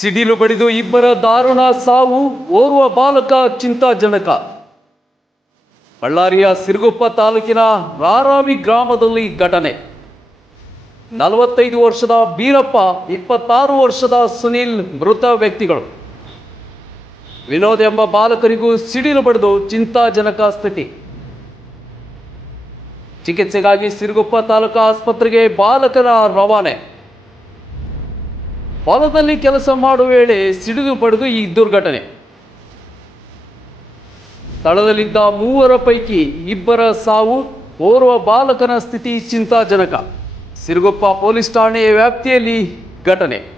ಸಿಡಿಲು ಬಡಿದು ಇಬ್ಬರ ದಾರುಣ ಸಾವು ಓರ್ವ ಬಾಲಕ ಚಿಂತಾಜನಕ ಬಳ್ಳಾರಿಯ ಸಿರುಗುಪ್ಪ ತಾಲೂಕಿನ ರಾರಾವಿ ಗ್ರಾಮದಲ್ಲಿ ಘಟನೆ. ನಲವತ್ತೈದು ವರ್ಷದ ಬೀರಪ್ಪ, ಇಪ್ಪತ್ತಾರು ವರ್ಷದ ಸುನೀಲ್ ಮೃತ ವ್ಯಕ್ತಿಗಳು. ವಿನೋದ್ ಎಂಬ ಬಾಲಕರಿಗೂ ಸಿಡಿಲು ಬಡಿದು ಚಿಂತಾಜನಕ ಸ್ಥಿತಿ. ಚಿಕಿತ್ಸೆಗಾಗಿ ಸಿರುಗುಪ್ಪ ತಾಲೂಕು ಆಸ್ಪತ್ರೆಗೆ ಬಾಲಕನ ರವಾನೆ. ಹೊಲದಲ್ಲಿ ಕೆಲಸ ಮಾಡುವ ವೇಳೆ ಸಿಡಿದು ಪಡೆದು ಈ ದುರ್ಘಟನೆ. ಸ್ಥಳದಲ್ಲಿದ್ದ ಮೂವರ ಪೈಕಿ ಇಬ್ಬರ ಸಾವು ಓರ್ವ ಬಾಲಕನ ಸ್ಥಿತಿ ಚಿಂತಾಜನಕ. ಸಿರುಗುಪ್ಪ ಪೊಲೀಸ್ ಠಾಣೆಯ ವ್ಯಾಪ್ತಿಯಲ್ಲಿ ಘಟನೆ.